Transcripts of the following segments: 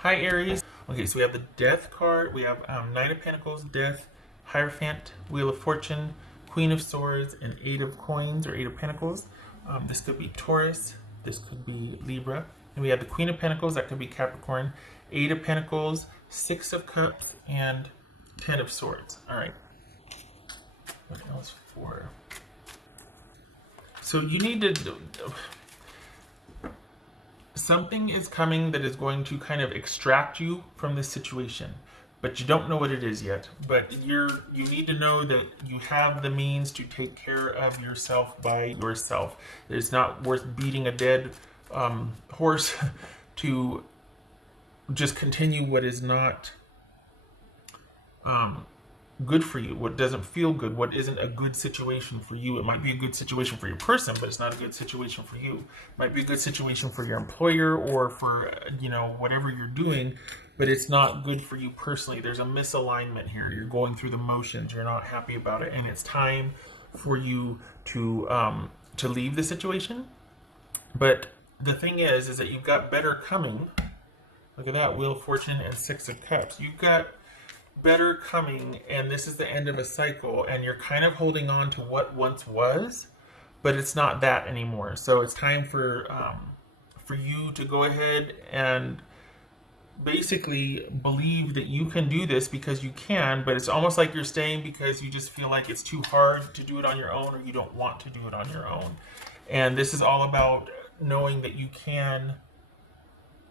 Hi, Aries. Okay, so we have the Death card. We have Knight of Pentacles, Death, Hierophant, Wheel of Fortune, Queen of Swords, and Eight of Coins or Eight of Pentacles. This could be Taurus. This could be Libra. And we have the Queen of Pentacles. That could be Capricorn. Eight of Pentacles, Six of Cups, and Ten of Swords. All right. What else for? So you need to. Something is coming that is going to kind of extract you from this situation, but you don't know what it is yet. But you need to know that you have the means to take care of yourself by yourself. It's not worth beating a dead horse to just continue what is not good for you, what doesn't feel good, what isn't a good situation for you. It might be a good situation for your person, but it's not a good situation for you. It might be a good situation for your employer or for, whatever you're doing, but it's not good for you personally. There's a misalignment here. You're going through the motions. You're not happy about it, and it's time for you to leave the situation. But the thing is that you've got better coming. Look at that, Wheel of Fortune and Six of Cups. You've got better coming, and this is the end of a cycle, and you're kind of holding on to what once was, but it's not that anymore. So it's time for you to go ahead and basically believe that you can do this because you can, but it's almost like you're staying because you just feel like it's too hard to do it on your own, or you don't want to do it on your own. And this is all about knowing that you can,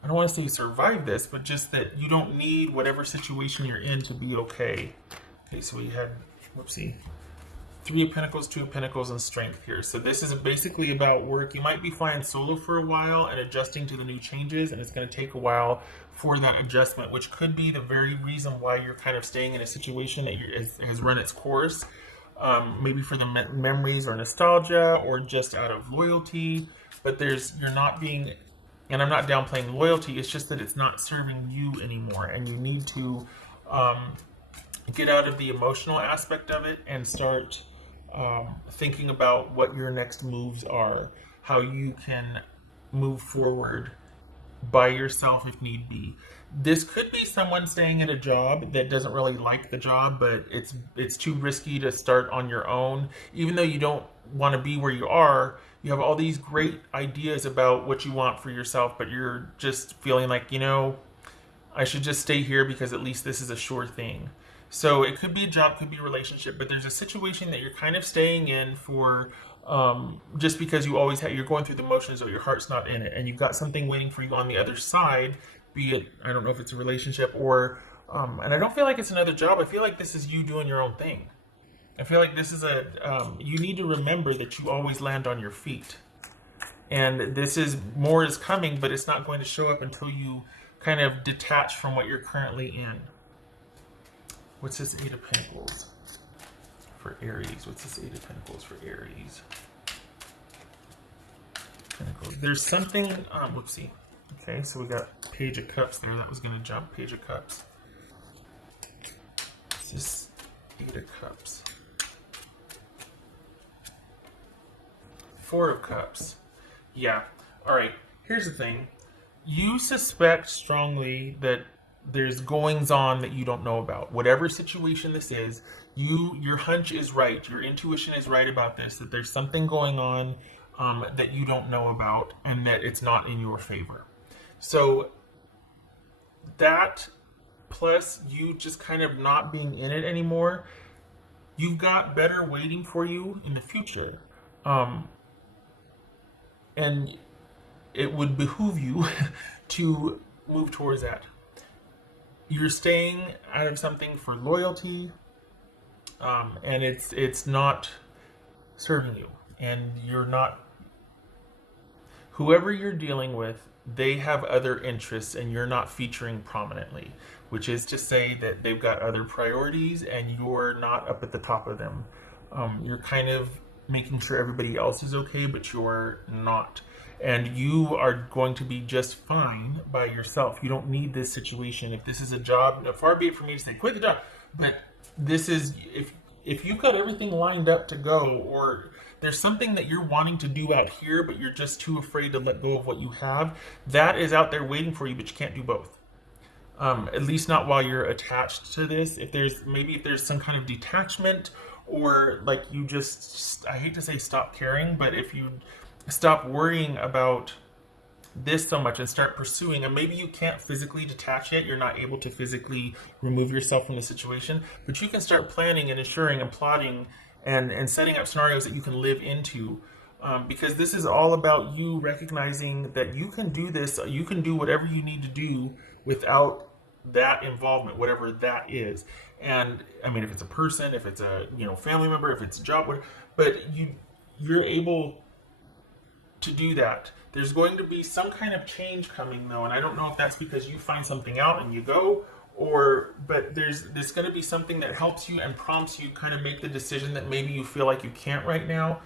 I don't want to say survive this, but just that you don't need whatever situation you're in to be okay. Okay, so we had, Three of Pentacles, Two of Pentacles, and Strength here. So this is basically about work. You might be flying solo for a while and adjusting to the new changes, and it's going to take a while for that adjustment, which could be the very reason why you're kind of staying in a situation that has run its course. Maybe for the memories or nostalgia, or just out of loyalty. But you're not being, and I'm not downplaying loyalty, it's just that it's not serving you anymore, and you need to get out of the emotional aspect of it and start thinking about what your next moves are, how you can move forward by yourself if need be. This could be someone staying at a job that doesn't really like the job, but it's too risky to start on your own. Even though you don't want to be where you are, you have all these great ideas about what you want for yourself, but you're just feeling like, I should just stay here because at least this is a sure thing. So it could be a job, could be a relationship, but there's a situation that you're kind of staying in for just because you're going through the motions, or your heart's not in it, and you've got something waiting for you on the other side. Be it, I don't know if it's a relationship or, and I don't feel like it's another job. I feel like this is you doing your own thing. I feel like this is you need to remember that you always land on your feet, and this is more is coming, but it's not going to show up until you kind of detach from what you're currently in. What's this Eight of Pentacles for Aries? What's this Eight of Pentacles for Aries? Pentacles. There's something, Okay, so we got Page of Cups there. That was going to jump. Page of Cups. What's this Eight of Cups? Four of Cups. Yeah. All right. Here's the thing. You suspect strongly that there's goings on that you don't know about. Whatever situation this is, your hunch is right. Your intuition is right about this, that there's something going on that you don't know about, and that it's not in your favor. So that, plus you just kind of not being in it anymore, you've got better waiting for you in the future. And it would behoove you to move towards that. You're staying out of something for loyalty, and it's not serving you, and you're not, whoever you're dealing with, they have other interests, and you're not featuring prominently, which is to say that they've got other priorities and you're not up at the top of them. You're kind of making sure everybody else is okay, but you're not. And you are going to be just fine by yourself. You don't need this situation. If this is a job, far be it for me to say quit the job, but this is, if you've got everything lined up to go, or there's something that you're wanting to do out here, but you're just too afraid to let go of what you have, that is out there waiting for you, but you can't do both. At least not while you're attached to this. If there's some kind of detachment, or like you just, I hate to say stop caring, but if you stop worrying about this so much and start pursuing, and maybe you can't physically detach yet, you're not able to physically remove yourself from the situation, but you can start planning and assuring and plotting and setting up scenarios that you can live into, because this is all about you recognizing that you can do this, you can do whatever you need to do without that involvement, whatever that is. And I mean, if it's a person, if it's a family member, if it's a job, whatever, but you're able to do that. There's going to be some kind of change coming though, and I don't know if that's because you find something out and you go, but there's going to be something that helps you and prompts you kind of make the decision that maybe you feel like you can't right now.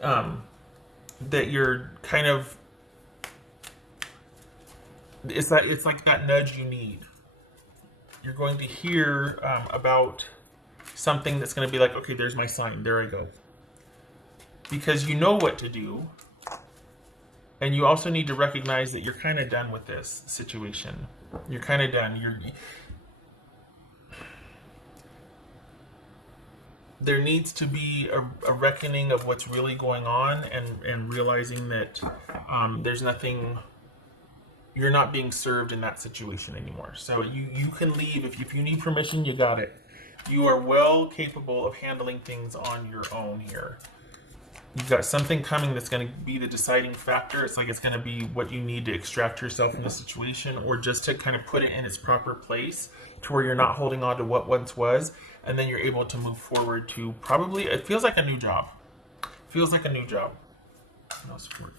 That you're kind of, it's like that nudge you need. You're going to hear about something that's going to be like, okay, there's my sign, there I go, because you know what to do. And you also need to recognize that you're kind of done with this situation. You're kind of done. There needs to be a reckoning of what's really going on, and realizing that there's nothing, you're not being served in that situation anymore. So you can leave. If you need permission, you got it. You are well capable of handling things on your own here. You've got something coming that's going to be the deciding factor. It's like it's going to be what you need to extract yourself from the situation, or just to kind of put it in its proper place to where you're not holding on to what once was, and then you're able to move forward to probably, it feels like a new job. Feels like a new job. No support.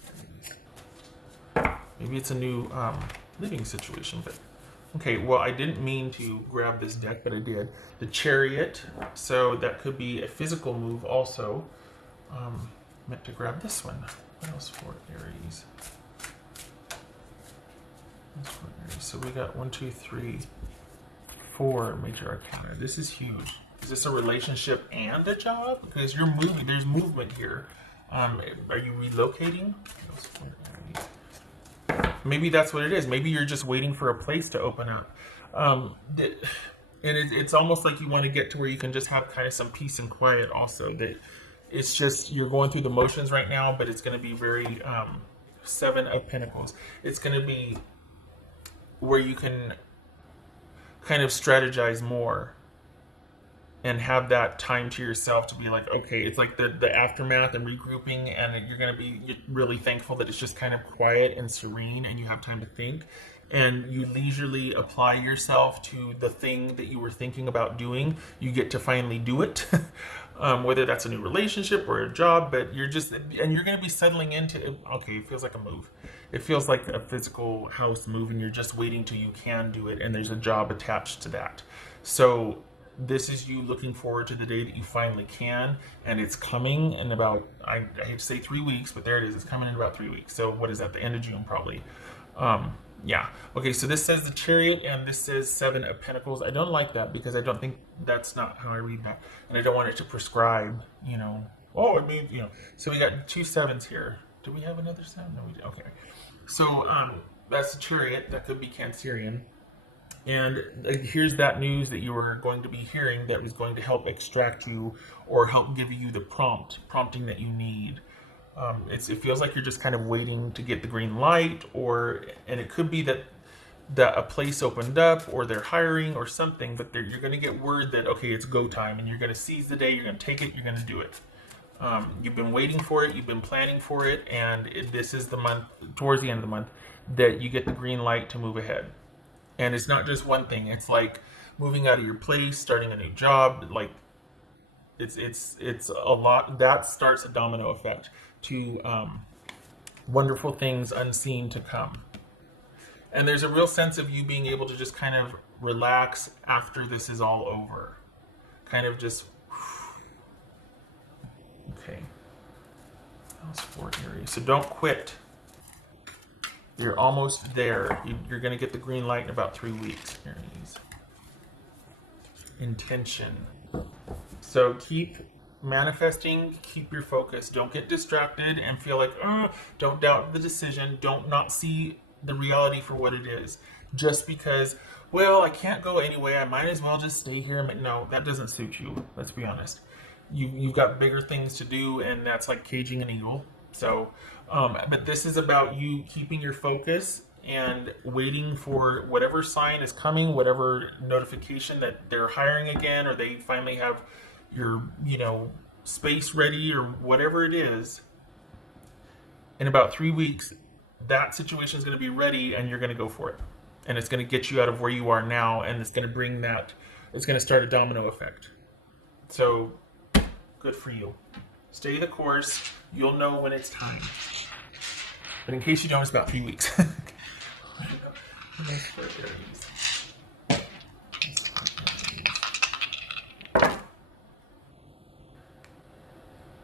Maybe it's a new living situation, but okay, well, I didn't mean to grab this deck, but I did. The Chariot, so that could be a physical move also. Meant to grab this one. What else for Aries? So we got 1, 2, 3, 4 major arcana. This is huge. Is this a relationship and a job? Because you're moving. There's movement here. Are you relocating? Maybe that's what it is. Maybe you're just waiting for a place to open up. And it's almost like you want to get to where you can just have kind of some peace and quiet also. That it's just, you're going through the motions right now, but it's going to be very 7 of Pentacles. It's going to be where you can kind of strategize more and have that time to yourself to be like, okay, it's like the aftermath and regrouping, and you're going to be really thankful that it's just kind of quiet and serene and you have time to think, and you leisurely apply yourself to the thing that you were thinking about doing. You get to finally do it. Whether that's a new relationship or a job, but you're going to be settling into, okay, it feels like a move. It feels like a physical house move, and you're just waiting till you can do it, and there's a job attached to that. So this is you looking forward to the day that you finally can, and it's coming in about, I hate to say 3 weeks, but there it is. It's coming in about 3 weeks. So what is that? The end of June, probably. Yeah. Okay, so this says the Chariot, and this says 7 of Pentacles. I don't like that, because I don't think that's not how I read that. And I don't want it to prescribe, oh, it means, So we got 2 7s here. Do we have another 7? No, we do. Okay. So that's the Chariot. That could be Cancerian. And here's that news that you were going to be hearing that was going to help extract you, or help give you the prompting that you need. It feels like you're just kind of waiting to get the green light, and it could be that a place opened up, or they're hiring or something, but you're going to get word that, okay, it's go time, and you're going to seize the day, you're going to take it, you're going to do it. You've been waiting for it, you've been planning for it, and this is the month, towards the end of the month, that you get the green light to move ahead. And it's not just one thing. It's like moving out of your place, starting a new job. Like it's a lot. That starts a domino effect to wonderful things unseen to come. And there's a real sense of you being able to just kind of relax after this is all over. Kind of just, okay. That was 4 Aries. So don't quit. You're almost there. You're going to get the green light in about 3 weeks. Aries. Intention. So keep manifesting, keep your focus. Don't get distracted and feel like, don't doubt the decision. Don't not see the reality for what it is. just because, well, I can't go anyway, I might as well just stay here. No, that doesn't suit you. Let's be honest. You've got bigger things to do, and that's like caging an eagle. So, but this is about you keeping your focus and waiting for whatever sign is coming, whatever notification that they're hiring again, or they finally have your, space ready, or whatever it is. In about 3 weeks, that situation is going to be ready, and you're going to go for it. And it's going to get you out of where you are now, and it's going to bring that, it's going to start a domino effect. So, good for you. Stay the course. You'll know when it's time. But in case you don't, it's about 3 weeks.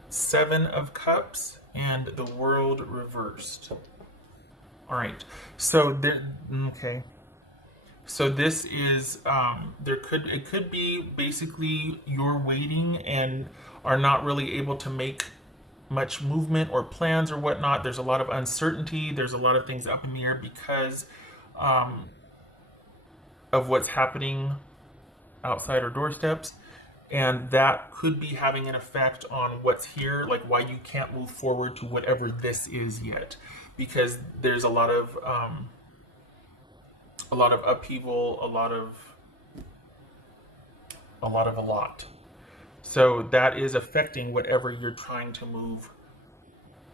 Seven of Cups and the World reversed. All right. So okay. So this is it could be basically you're waiting and are not really able to make much movement or plans or whatnot. There's a lot of uncertainty. There's a lot of things up in the air because of what's happening outside our doorsteps. And that could be having an effect on what's here, like why you can't move forward to whatever this is yet. Because there's a lot of upheaval, a lot. So that is affecting whatever you're trying to move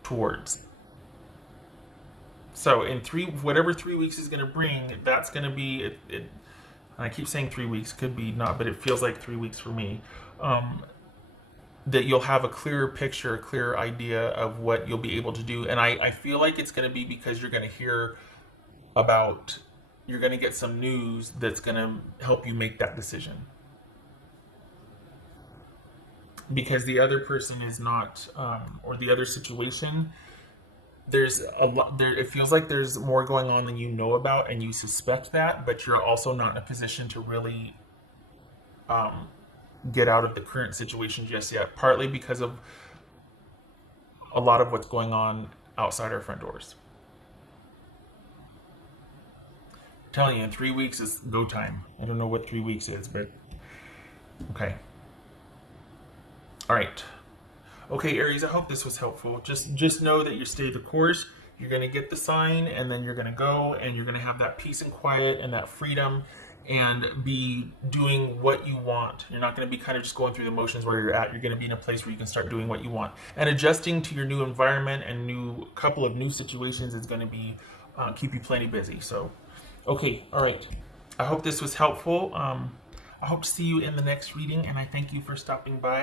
towards. So in whatever 3 weeks is going to bring, that's going to be it. I keep saying 3 weeks, could be not, but it feels like 3 weeks for me. That you'll have a clearer picture, a clearer idea of what you'll be able to do. And I feel like it's going to be because you're going to hear you're going to get some news that's going to help you make that decision. Because the other person is not, or the other situation, there's a lot there. It feels like there's more going on than you know about, and you suspect that, but you're also not in a position to really get out of the current situation just yet. Partly because of a lot of what's going on outside our front doors. I'm telling you, in 3 weeks is go time. I don't know what 3 weeks is, but okay. All right. Okay, Aries, I hope this was helpful. Just know that you stay the course. You're going to get the sign, and then you're going to go, and you're going to have that peace and quiet and that freedom and be doing what you want. You're not going to be kind of just going through the motions where you're at. You're going to be in a place where you can start doing what you want. And adjusting to your new environment and couple of new situations is going to be keep you plenty busy. So, okay, all right. I hope this was helpful. I hope to see you in the next reading, and I thank you for stopping by.